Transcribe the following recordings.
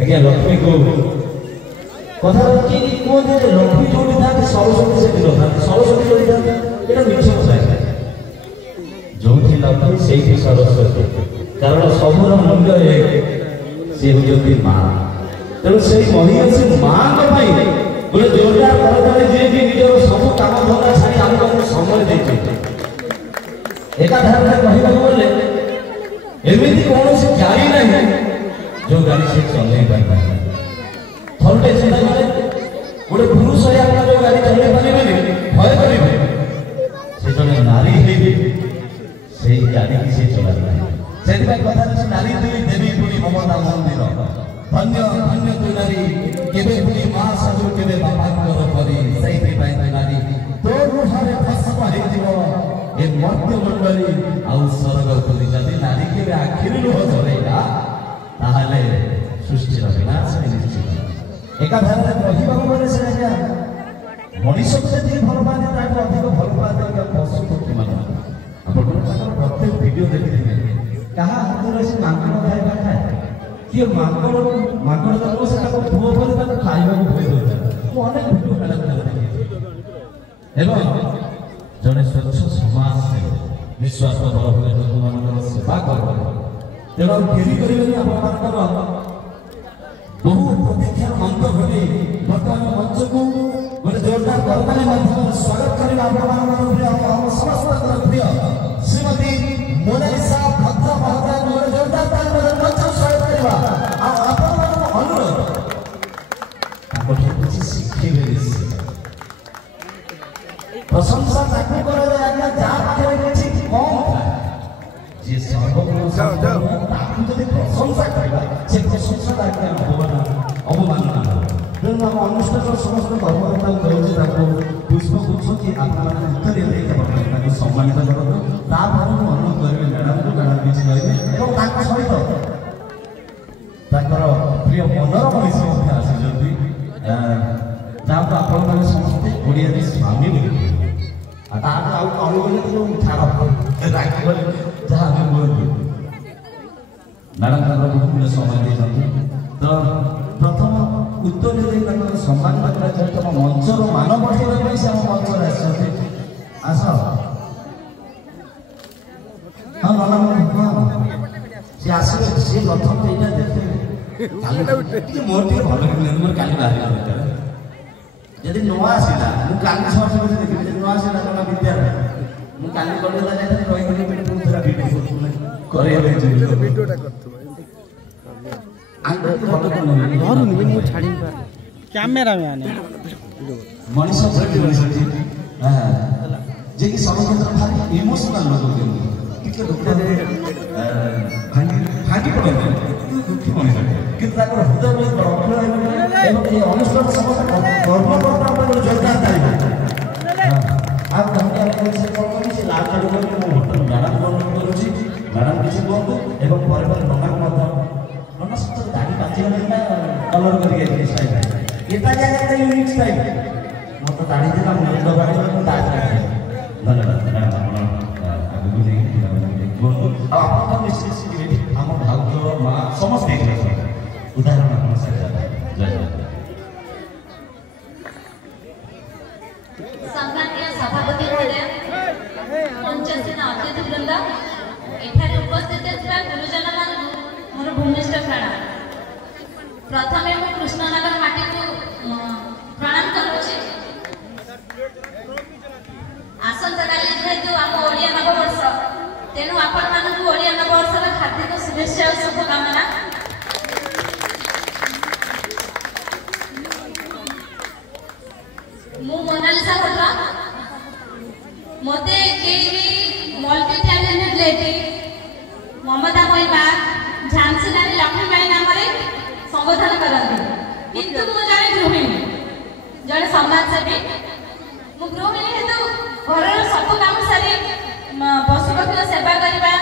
ଆଜ୍ଞା ଲକ୍ଷ୍ମୀ କୁ କଥା କି କୁହନ୍ତି ଯେ ଲକ୍ଷ୍ମୀ ଯୋଉଠି ଥାନ୍ତି ସରସ୍ୱତୀ ସେଠି ନଥାନ୍ତି ସରସ୍ୱତୀ ଯୋଉଠି ଥାନ୍ତି ଏଇଟା ମିଛ କଥା ଯୋଉଠି ଲକ୍ଷ୍ମୀ ସେଇଠି ସରସ୍ୱତୀ କାରଣ ସବୁର ମୂଲ୍ୟ ସେ ହେଉଛନ୍ତି ମା ତେଣୁ ସେଇ ମହିଷୀ ମାଙ୍କ ପାଇଁ ଗୋଟେ ଜୋରଦାର କରତାଳି ଯିଏକି ନିଜର ସବୁ କାମ ଧନ୍ଦା ଛାଡ଼ି ଆମକୁ ସମୟ ଦେଇଛନ୍ତି ଏକାଧାରରେ କହିବାକୁ ଗଲେ ଏମିତି କୌଣସି ଗାଡ଼ି ନାହିଁ ଯୋଉ ଗାଡ଼ି ସେ ଚଲେଇ ପାରିବେ ଥରୁଟେ ଚିନ୍ତା କଲେ ଗୋଟେ ପୁରୁଷ ଆପଣ ଯୋଉ ଗାଡ଼ି ଚଲେଇ ପାରିବେନି ଭୟ କରିବେ ସେ ଜଣେ ନାରୀ ହେଇବେ ସେଇ ଗାଡ଼ିକି ସେ ଚଲାଇ ପାରିବେ ସେଥିପାଇଁ କଥା ଅଛି ନାରୀ ଦୁଇ ଦେବୀ ପୁଣି ମମତା ମନ୍ଦିର ଧନ୍ୟ ଧନ୍ୟ ତୁ ନାରୀ କେବେ ପୁଣି ମା ସାଧୁ କେବେ ବାପାଙ୍କର ପରି ସେଇଥିପାଇଁ ତୁ ନାରୀ ତୋ ମୁହଁରେ ଫସକ ହେଇଯିବ ଏ ମର୍ତ୍ତ୍ୟ ମଣ୍ଡଳୀ ଆଉ ସ୍ୱର୍ଗ ବୋଲି ଯଦି ନାରୀ କେବେ ଆଖିରୁ ଲୁହ ଝରେଇଲା ତାହେଲେ ସୃଷ୍ଟିର ବିନାଶ ନିଶ୍ଚିତ ଏକାଧାରରେ କହିବାକୁ ଗଲେ ସେ ଆଜ୍ଞା ମଣିଷକୁ ଯେତିକି ଭଲ ପାଆନ୍ତି ତାଠୁ ଅଧିକ ଭଲ ପାଆନ୍ତି ଆଜ୍ଞା ପଶୁ ପକ୍ଷୀମାନଙ୍କୁ ଆପଣଙ୍କର ତାଙ୍କର ପ୍ରତ୍ୟେକ ଭିଡ଼ିଓ ଦେଖିଥିବେ କାହା ହାତରେ ସେ ମାଙ୍କଡ଼ ଖାଇବା ଖାଏ କିଏ ମାଙ୍କଡ଼ ତାକୁ ସେ ତାକୁ ପୁଅ ବୋଲି ତାକୁ ଖାଇବାକୁ ଭୟ ଦେଉଥାଏ ମୁଁ ଅନେକ ଭିଡ଼ିଓ ମ୍ୟାଡ଼ାମ୍ ଦେଖିଛି ଏବଂ ଜଣେ ସ୍ୱଚ୍ଛ ସମାଜ ବିଶ୍ୱାସ ବଳ ହୁଏ ଲୋକମାନଙ୍କର ସେବା କରିବ ତେଣୁ ଡେରି କରିବେନି ଆପଣମାନଙ୍କର ବହୁ ପ୍ରତୀକ୍ଷାର ଅନ୍ତ ଘଟି ବର୍ତ୍ତମାନ ମଞ୍ଚକୁ ଗୋଟେ ଜୋରଦାର କରତାଳି ମାଧ୍ୟମରେ ସ୍ୱାଗତ କରିବା ଆପଣମାନଙ୍କର ପ୍ରିୟ ଆମ ସମସ୍ତଙ୍କର ପ୍ରିୟ ଶ୍ରୀମତୀ ମୋନାଲିସା ଭଦ୍ର ମହୋଦୟଙ୍କୁ ଗୋଟେ ଜୋରଦାର ତାଳିରେ ମଞ୍ଚକୁ ସ୍ୱାଗତ କରିବା ଆଉ ଆପଣମାନଙ୍କୁ ଅନୁରୋଧ ତାଙ୍କଠୁ କିଛି ଶିଖିବେ ନିଶ୍ଚିତ ପ୍ରଶଂସା ତାକୁ କରାଯାଏ ଆଜ୍ଞା ଯାହା ପାଖରେ କିଛି କମ୍ ଥାଏ ଯିଏ ସର୍ବଗୁଣ ତାକୁ ଯଦି ପ୍ରଶଂସା କରିବା ସେ ପ୍ରଶଂସାଟା ଆଜ୍ଞା ଅବମାନନା ତେଣୁ ଆମ ଅନୁଷ୍ଠାନର ସମସ୍ତ କର୍ମକର୍ତ୍ତାଙ୍କୁ ଦେଉଛି ତାକୁ ପୁଷ୍ପଗୁଚ୍ଛ କି ଆପଣମାନେ ଉତ୍ତରୀୟ ଦେଇକି ତାକୁ ସମ୍ମାନିତ କରନ୍ତୁ ତାପରେ ମୁଁ ଅନୁରୋଧ କରିବି ମ୍ୟାଡ଼ାମଙ୍କୁ ମ୍ୟାଡ଼ାମ କିଛି କହିବେ ଏବଂ ତାଙ୍କ ସହିତ ତାଙ୍କର ପ୍ରିୟ ମନର ମଣିଷ ମଧ୍ୟ ଆସିଛନ୍ତି ଯାହାକୁ ଆପଣମାନେ ସମସ୍ତେ ଓଡ଼ିଆରେ ସ୍ୱାମୀ ବୋଲି ଆଉ ତାଠୁ ଆଉ କହିଗଲେ ତ ଯେଉଁ ଛାଡ଼ ରାଗିଗଲେ ଯାହା ଆମେ କୁହନ୍ତୁ ମ୍ୟାଡ଼ାମ ତାଙ୍କର ବହୁତ ସମୟ ଦେଇଛନ୍ତି ତ ପ୍ରଥମ ଉତ୍ତର ଦେଇ ତାଙ୍କର ସମ୍ମାନିତ କରାଯାଏ ତମ ମଞ୍ଚର ମାନ ବଢ଼ାଇବା ପାଇଁ ସେ ଆମ ମଞ୍ଚରେ ଆସିଛନ୍ତି ଆସ ହଁ ନନା ହଁ ସେ ଆସିବେ ସିଏ ପ୍ରଥମ ଏଇଟା ଦେଖିବେ କାଲି ମୋର ଟିକେ ଭଲ ଲାଗିଲାନି ମୋର କାଲି ବାହାରିବା ଦରକାର ଯଦି ନ ଆସିଲା ମୁଁ କାଲି ସହଜ ଦେଖିବି ଯଦି ନ ଆସିଲା ତମ ବିଦ୍ୟାଳୟ ମୁଁ କାଲି କଲେଜ ଯାଇଥିଲି ରହିଥିଲି ପୁରା ଭିଡ଼ିଓ କରିବାକୁ ଭିଡ଼ିଓଟା କ୍ୟାମେରାମ୍ୟାନ୍ ମଣିଷ ଯେ କି ଷଡ଼ଯନ୍ତ୍ର ଭାରି ଇମୋସନାଲ ଲୋକ ଟିକେ ଭାଙ୍ଗି ପଡ଼ନ୍ତି ଦୁଃଖୀ ମଣିଷ କିନ୍ତୁ ତାଙ୍କର ହୃଦୟ ଅକ୍ଷୟ ଏବଂ ଏ ଅନୁଷ୍ଠାନ ସମସ୍ତ କର୍ମକର୍ତ୍ତା ଉପରେ ଯୋଗଦାନ ପାଇବେ ଆଉ ସେ କ'ଣ କଲି ସେ ଲାଭ ମୁଁ ମ୍ୟାଡ଼ାମ ଅନୁରୋଧ କରୁଛି ମ୍ୟାଡ଼ାମ କିଛି କୁହନ୍ତୁ ଏବଂ ପରେ ପରେ ନନାକୁ ମଧ୍ୟ ନନା ସତ ଦାଢ଼ି ପାଚିଗଲେ ନା କଲର କରିକି ଷ୍ଟାଇଲ୍ ଏଟା ଜାଗାରେ ୟୁନିକ୍ ଷ୍ଟାଇଲ୍ ମୋର ତ ଦାଢ଼ି ଥିଲା ମୁଁ ମୁଣ୍ଡ ବାଡ଼ିଲେ ମୁଁ ଦାଢ଼ି କାଟିଲି ଧନ୍ୟବାଦ ମ୍ୟାଡ଼ାମ ଆପଣ ଆଗକୁ ନେଇକି କୁହନ୍ତୁ ଆଉ ଆପଣ ନିଶ୍ଚିତ ଶିଖିବେ ଆମ ଭାଉଜ ମା ସମସ୍ତେ ଉଦାହରଣ ଆପଣ ଜୟ ସମ୍ମାନୀୟ ସଭାପତି ମହୋଦୟ ପଞ୍ଚଶୀନ ଅତିଥି ବୃନ୍ଦ ଏଠାରେ ଉପସ୍ଥିତ ଥିବା ଗୁରୁଜନମାନଙ୍କୁ ମୋର ଭୂମିଷ୍ଠ ପ୍ରଣାମ ପ୍ରଥମେ ମୁଁ କୃଷ୍ଣନଗର ମାଟିକୁ ପ୍ରଣାମ କରୁଛି ଆସନ୍ତାକାଲି ଯେହେତୁ ଆମ ଓଡ଼ିଆ ନବବର୍ଷ ତେଣୁ ଆପଣମାନଙ୍କୁ ଓଡ଼ିଆ ନବବର୍ଷର ହାର୍ଦ୍ଦିକ ଶୁଭେଚ୍ଛା ଓ ଶୁଭକାମନା ମୁଁ ମୋନାଲିସା ଭଦ୍ର ମୋତେ କେହି ମଲ୍ଟି ଟ୍ୟାଲେଣ୍ଟେଡ୍ ଲେଡି ମମତା ମହିମା ଝାନ୍ସୀ ରାଣୀ ଲକ୍ଷ୍ମୀବାଇ ନାମରେ ସମ୍ବୋଧନ କରନ୍ତି କିନ୍ତୁ ମୁଁ ଜଣେ ଗୃହିଣୀ ଜଣେ ସମାଜସେବୀ ମୁଁ ଗୃହିଣୀ ହେତୁ ଘରର ସବୁ କାମ ସାରି ପଶୁପକ୍ଷୀର ସେବା କରିବା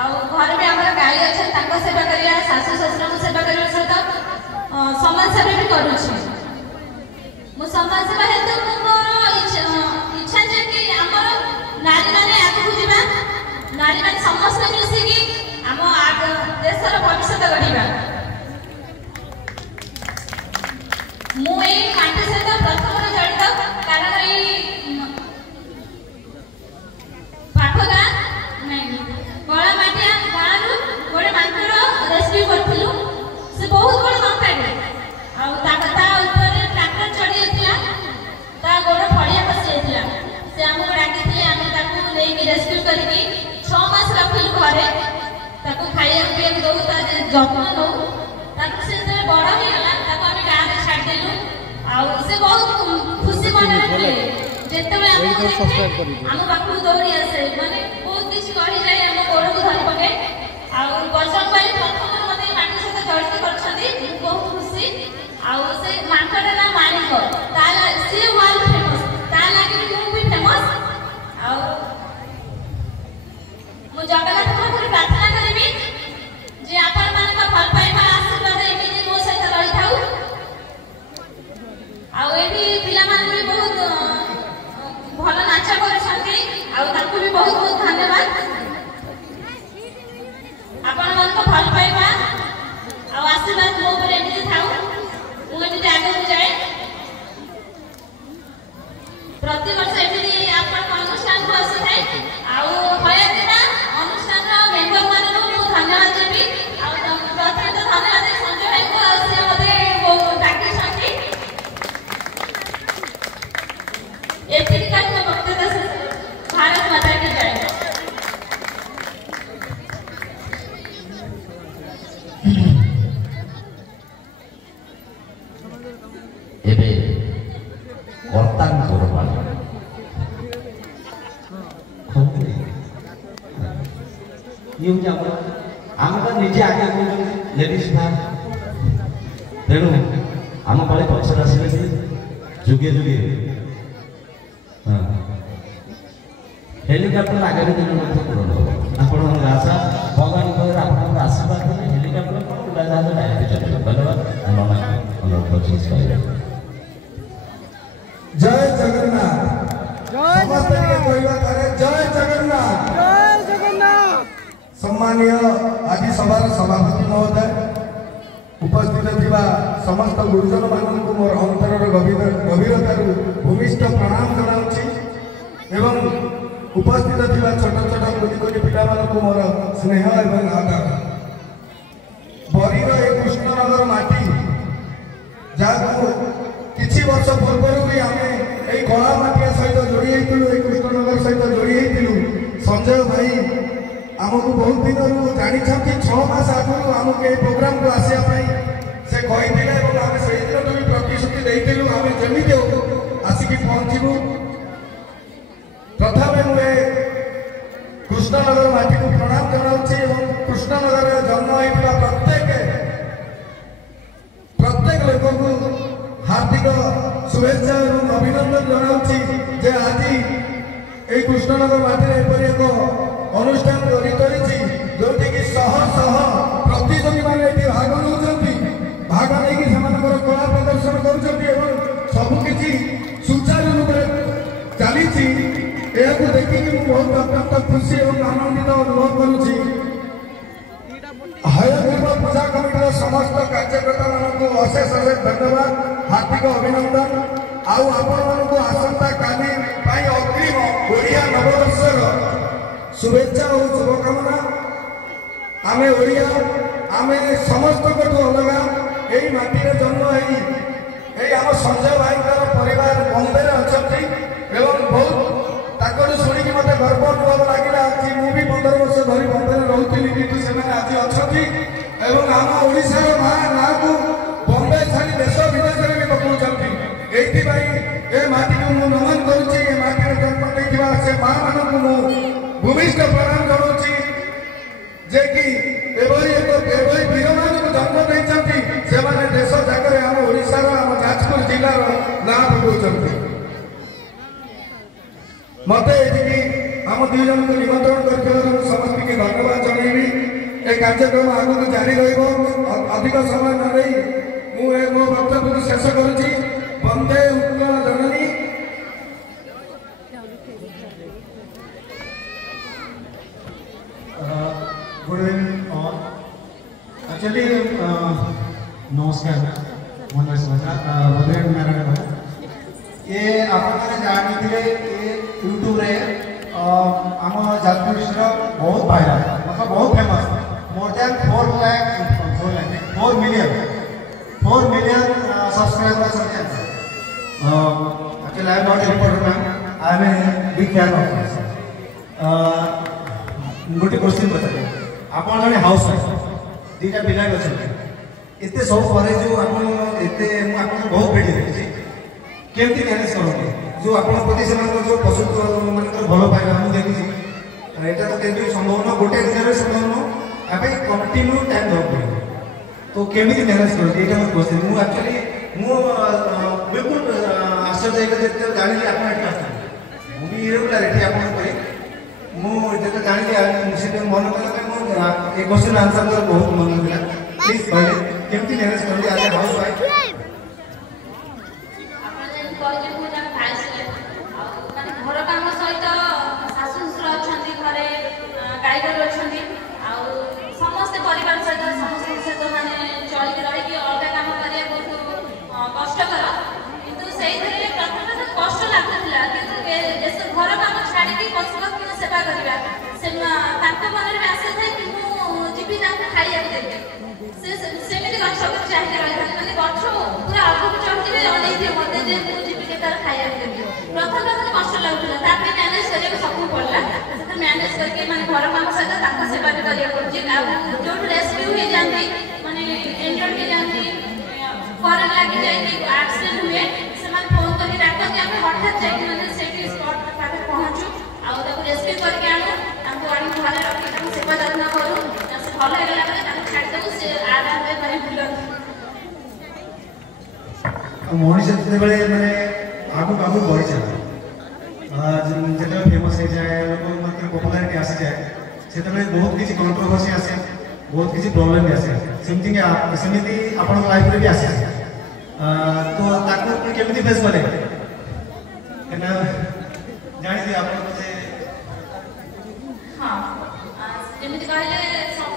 ଆଉ ଘରେ ବି ଆମର ଗାଈ ଅଛନ୍ତି ତାଙ୍କ ସେବା କରିବା ଶାଶୁ ଶ୍ୱଶୁରଙ୍କ ସେବା କରିବା ସହିତ ସମାଜସେବା ବି କରୁଛି ମୁଁ ସମାଜସେବା ହେତୁ ମୋର ଇଚ୍ଛା ଯେ କି ଆମର ନାରୀମାନେ ଆଗକୁ ଯିବା ନାରୀମାନେ ସମସ୍ତେ ମିଶିକି ଆମ ଦେଶର ଭବିଷ୍ୟତ ଯତ୍ନ ନଉ ତାକୁ ସେ ଯେତେବେଳେ ବଡ଼ ହେଇଗଲା ତାକୁ ଆମେ ଗାଁରେ ଛାଡ଼ିଦେଲୁ ଆଉ ସେ ବହୁତ ଖୁସି ମନରେ ଥିଲେ ଯେତେବେଳେ ଆମକୁ ଦେଖେ ଆମ ପାଖକୁ ଦୌଡ଼ି ଆସେ ମାନେ ବହୁତ କିଛି କହିଯାଏ ଆମ ଗୋଡ଼କୁ ଧରି ପକାଏ ଆଉ ବଜରଙ୍ଗ ବାଲି ପ୍ରଥମରୁ ମୋତେ ଏ ମାଟି ସହିତ ଜଡ଼ିତ କରିଛନ୍ତି ମୁଁ ବହୁତ ଖୁସି ଆଉ ସେ ମାଙ୍କଡ଼ ନା ମାଣିକ ତା ସିଏ ୱାର୍ଲଡ ଫେମସ୍ ତା ଲାଗି ମୁଁ ବି ଫେମସ୍ ଆଉ ମୁଁ ଜଗନ୍ନାଥ ଠାକୁର ପ୍ରାର୍ଥନା କରିବି ଯେ ଆପଣମାନଙ୍କ ଭଲ ପାଇବା ଆଶୀର୍ବାଦ ଏମିତି ମୋ ସହିତ ରହିଥାଉ ଆଉ ଏଠି ପିଲାମାନେ ବି ବହୁତ ଭଲ ନାଚ କରୁଛନ୍ତି ଆଉ ତାଙ୍କୁ ବି ବହୁତ ବହୁତ ଧନ୍ୟବାଦ ଆପଣମାନଙ୍କ ଭଲ ପାଇବା ଆଉ ଆଶୀର୍ବାଦ ମୋ ଉପରେ ଏମିତି ଥାଉ ମୁଁ ଏମିତି ଆଗକୁ ଯାଏ ପ୍ରତିବର୍ଷ ଏମିତି ଆପଣଙ୍କ ଅନୁଷ୍ଠାନକୁ ଆସିଥାଏ ଆଉ ହୟାତିନା ଅନୁଷ୍ଠାନର ମେମ୍ବର ମାନଙ୍କୁ ମୁଁ ଧନ୍ୟବାଦ ଦେବି ଆଉ ପ୍ରଥମେ ତ ଧନ୍ୟବାଦ ସଞ୍ଜୟ ଭାଇଙ୍କୁ ସେ ମୋତେ ଡାକିଛନ୍ତି ଏତିକି କହି ମୋ ବକ୍ତବ୍ୟ ଭାରତ ମାତା କି ଜୟ ଏବେ ବର୍ତ୍ତମାନ आम निजे आगे लेडीज था तेणु आम पाले पचर आसे जुगे जुगे हेलिकप्टर आगे दिन पूरण आप आशा भगवान आप आशीर्वाद हेलिकप्टर उड़ाजाहाज डायरेक्ट चलिए धन्यवाद अनुरोध जय जगन्नाथ जय जगन्नाथ सम्मानीय आदि सभार सभापति महोदय उपस्थित थिबा समस्त गुरुजन मानक मोर अंतरर गभीरतार भूमिष्ठ प्रणाम जनाउछि एवं उपस्थित थिबा छोट छोट कोटि कोटि पिला मानक मोर स्नेह एवं आदर बरीर ए कृष्णनगर माटी जाको किछि वर्ष पूर्व भी आमे ए कला माटिया सहित जोड़ी हेतिलु ए कृष्णनगर सहित जोड़ी हेतिलु संजय भाई आमको बहुत दिन जानी 6 मास आगु आमको ये प्रोग्राम को आसिया से कही आम से दिन भी प्रतिश्रुति देलु आम जमी आसिक पहुँचू प्रथम मुझे कृष्णनगर माटी को प्रणाम जनाऊँगी कृष्णनगर जन्म होता प्रत्येक लोक को हार्दिक शुभेच्छा और अभिनंदन जनाऊँगी जे आज ये कृष्णनगर माटी एपरी एक अनुष्ठान जो शह शह प्रतियोगी मैंने भाग नौ भाग नहीं कला प्रदर्शन कर सबकि सुचारू रूप चली देखिए बहुत अत्यंत खुशी और आनंदित अनुभव करुँची हयग्रीव पूजा कमिटर समस्त कार्यकर्ता मानक अशेष अशेष धन्यवाद हार्दिक अभिनंदन आपको आसंता काली अग्रिम ओडिया नववर्षर शुभेच्छा और शुभकामना आमे ओडिया आमे समस्त को अलग यही माटी जन्म आम संजय भाई परिवार बंबे अच्छा बहुत शुणी मत गर्व अनुभव लगे कि मुझे 15 वर्ष धरी बंबे रोली कि आज अच्छा आम ओडार माँ ना को बंबे छाड़ी देश विदेश में भी पकाउंट ये माटी को मुझे नमन करुच्ची माटी जन्म नहीं से माँ मानक भूमिष्ठ प्रणाम जनाऊँगी जे कि वीर मान जन्म नहीं से देश जाकर आम ओडार आम जाजपुर जिलार ना पकाउं मत आम दुई जन को निमंत्रण कर समस्त के धन्यवाद जनइबी ए कार्यक्रम आगक जारी अधिक समय न रही मुझे मो वक्तव्य को शेष करुच्ची वंदे उत्कल जननी गुड इवनिंग ऑल एक्चुअली नमस्कार मोहन भाई सुभद्रा ये आपने जानते यूट्यूब रे आम जाजपुर डिस्ट्रिक्ट बहुत वायरल मतलब बहुत famous more than 4 million subscribers actually I am not a reporter ma'am I am a big fan of गोटे क्वेश्चन पचारे आप जड़े हाउस वाइफ दुईटा पिला भी अच्छा एत सब पर जो आप बहुत भेटी देखी केमती मैनेज करते जो आप जो पशु मान भल पाइबा मुझे देखी यहाँ तो केमी संभव न गोटे दिन में संभव न आप कंटिन्यू टाइम देवाक पड़े तो केमी मैनेज करते यहाँ मैं क्वेश्चन मुझे एक्चुअली बिल्कुल आश्चर्य जानी आप मुझे इरेगुलारिटी आपको जानी से मन कला ए क्वेश्चन आंसर बहुत मन लगा प्लीज कहले केमती मैनेज करते आज हाउस वाइफ घर काम सहित शाशु शशुर अच्छा घरे गाई गोरु अच्छा समस्ते परिवार सहित समस्त सहित मैंने चलिक रही अलग काम करने बहुत कष्टर किंतु से प्रथम कष्ट लगुला कि घर काम छाड़ी पशु पक्षी सेवा करवा मन में आशा था कि मुझे खाइबा देवी सेमती गछ चाहिए रही मैंने गछ पूरा आगू चढ़ते अनेक मत मुझे तार खाइबा देवी प्रथम कष्ट लगुला मैनेज करने सबको पड़ा से मैनेज करके मैंने घर काम सहित सेवा भी करने पड़े जो रेस्क्यू हो जाती मैंने इंजर्ड हो जाती करेंट लगी जाए एक्सीडेंट हुए से फोन करके डाकती आम हठात जाए स्पॉट पाखे पहुँचू आगे रेस्क्यू करके आणु आनी घर रखी सेवा जत्न करूँ से भल होगा छाड़देव से आराम से बुल मनीष जिते मैंने आगू आगू बढ़ी चलते जिते फेमस हो जाए लोक पपुलारिटी आसी जाए से बहुत किसी कंट्रोवर्सी आसे बहुत किसी प्रॉब्लम भी आसे सेमती आपण लाइफ भी आसे तो ताको केमती फेस कले जानी थी आप हाँ जमी कहले सब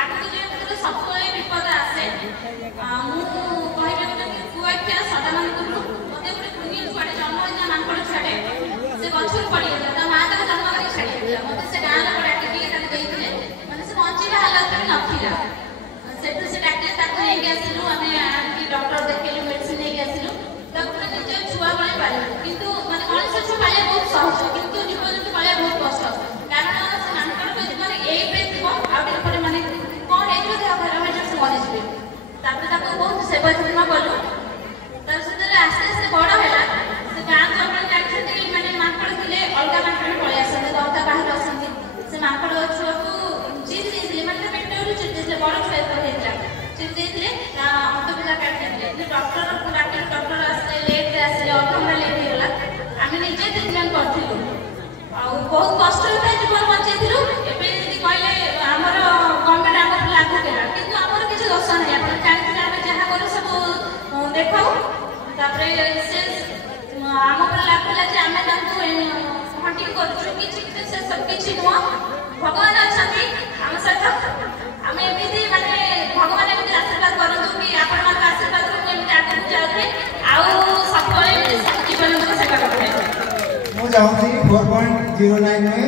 आगे जो सब विपद आसे मुझे कुआखिया सदानंदपुर मत गोटे कुनी छुआटे जन्म होता मांकड़ छुआटे से गचर पड़ी गला माँ तक जन्म कर छाड़ी मत से गाँव लोग डाकिए मैंने से बचाइबा हालत में नथिला से डाक्टर लेके आसलु आम डॉक्टर देखलु मेडिसिन लेके आसलु निज छुआ पाले पारे किंतु माने मनुष्य छुआ पाले बहुत सहज किंतु जीवजंतु पाले बहुत कष्ट कारण से मांकड़ जीवन ये थोड़ा माने कौन ये देह खराब हो से मरीजे बहुत सेवा जत्न कलु आस्ते आस्ते बड़ है से गाँव तो आप जानते मैंने मांकड़ थे अलग मांकड़ पलि आसते दंता बाहर आसती से मांकड़ छुआ को चिरी देते मैंने पेट चिरी बड़ छुआ होता चिरी देते अंत पिला काटते डॉक्टर आसते लेट आसले अधघंटा लेट होगा आम निजे ट्रिटमेंट करूँ बहुत कष्ट होता है जीवन बचाइलु कहले आमर गवर्नमेंट आम लागू कला कि आमर किसी दोष नहीं आप जानते आम जहाँ करूँ सब देखाऊ आम पर लागूला आम हंटिंग कर सब किसी नुह भगवान अच्छा आम सहित आम एमती माने भगवान एमती आशीर्वाद करूँ कि आपण आशीर्वाद एमती आगे जाऊे आउ सब जीवन सेवा करें मुझे चाहूँगी 4.09 में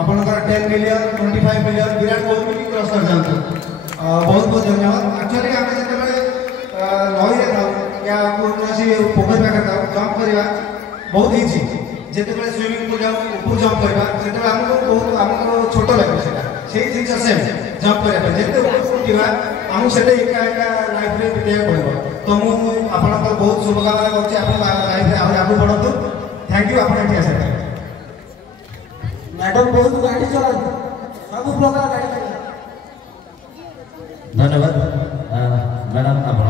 आपंकर 10 मिलियन 25 मिलियन विराट कोहली भी क्रॉस कर जाते बहुत बहुत धन्यवाद एक्चुअली आम जो नई था या कौन पोखर पाखे था जंप करवा बहुत इजी जिते स्विमिंग पूल जाऊँ ऊपर जंप करवा से आमको बहुत आमको छोट लगे से जिन सेम जंप करने जिते ऊपर आमको से एका एका लाइफ में बिताइबा पड़ो तो मुझे आपको बहुत शुभकामना करुँच लाइफ में आगे बढ़ू थैंक यू आप मैडम बहुत गाड़ी चला सब प्रकार गाड़ी चला धन्यवाद मैडम आप